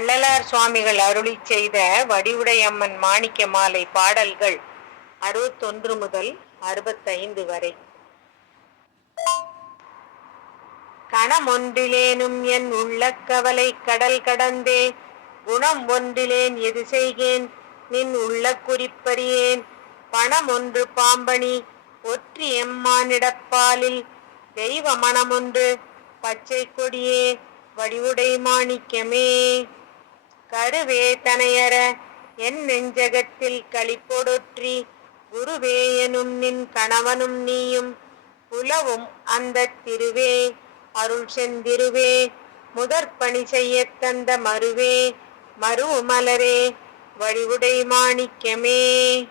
வள்ளலார் சுவாமிகள் அருளிச் செய்த வடிவுடையம்மன் மாணிக்க மாலை பாடல்கள் 61 முதல் 65 வரை. கணமொன்றிலேனும் என் உள்ள கவலை கடல் கடந்தே, குணம் ஒன்றிலேன் எது செய்கேன் நின் உள்ள குறிப்பறியேன். பணமொன்று பாம்பணி ஒற்றி எம்மானிடப்பாலில், தெய்வ மனமொன்று பச்சை கொடியே வடிவுடை மாணிக்கமே. கருவே தனையற என் நெஞ்சகத்தில் களிப்பொடொற்றி, குருவே எனும் நின் கணவனும் நீயும் புலவும் அந்த திருவே அருள் செந்திருவே. முதற்பணி செய்யத் தந்த மருவே மருவு மலரே வடிவுடை மாணிக்கமே.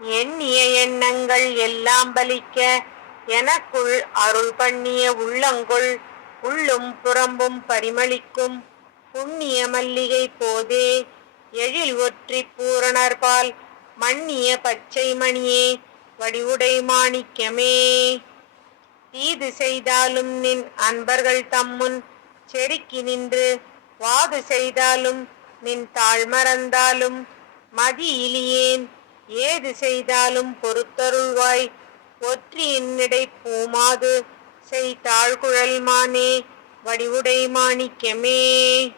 எண்ணிய எண்ணங்கள் எல்லாம் பலிக்க எனக்குள் அருள் பண்ணிய உள்ளங்கொள். உள்ளும் புறம்பும் பரிமளிக்கும் புண்ணிய மல்லிகை போதே, எழில் ஒற்றி பூரணர்பால் மன்னிய பச்சை மணியே வடிவுடை மாணிக்கமே. தீது செய்தாலும் நின் அன்பர்கள் தம்முன் செருக்கி நின்று, வாது செய்தாலும் நின் தாழ்மறந்தாலும் மதியிலியேன். ஏது செய்தாலும் பொறுத்தருள்வாய் ஒற்றி என்னிடை பூமாது செய் தாழ்குழல் மானே வடிவுடை மாணிக்கமே.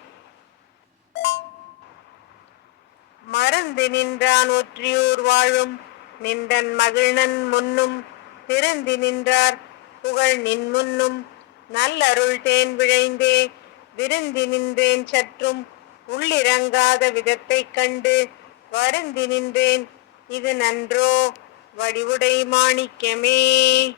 மறந்து நின்றான் ஒற்றியூர் வாழும் நின்றன் மகிழ்நன் முன்னும், திருந்தி நின்றார் புகழ் நின் முன்னும் நல்லருள் தேன் விழைந்தே. விருந்தி நின்றேன் சற்றும் உள்ளிறங்காத விதத்தைக் கண்டு, வருந்தி நின்றேன் இது நன்றோ வடிவுடை மாணிக்கமே.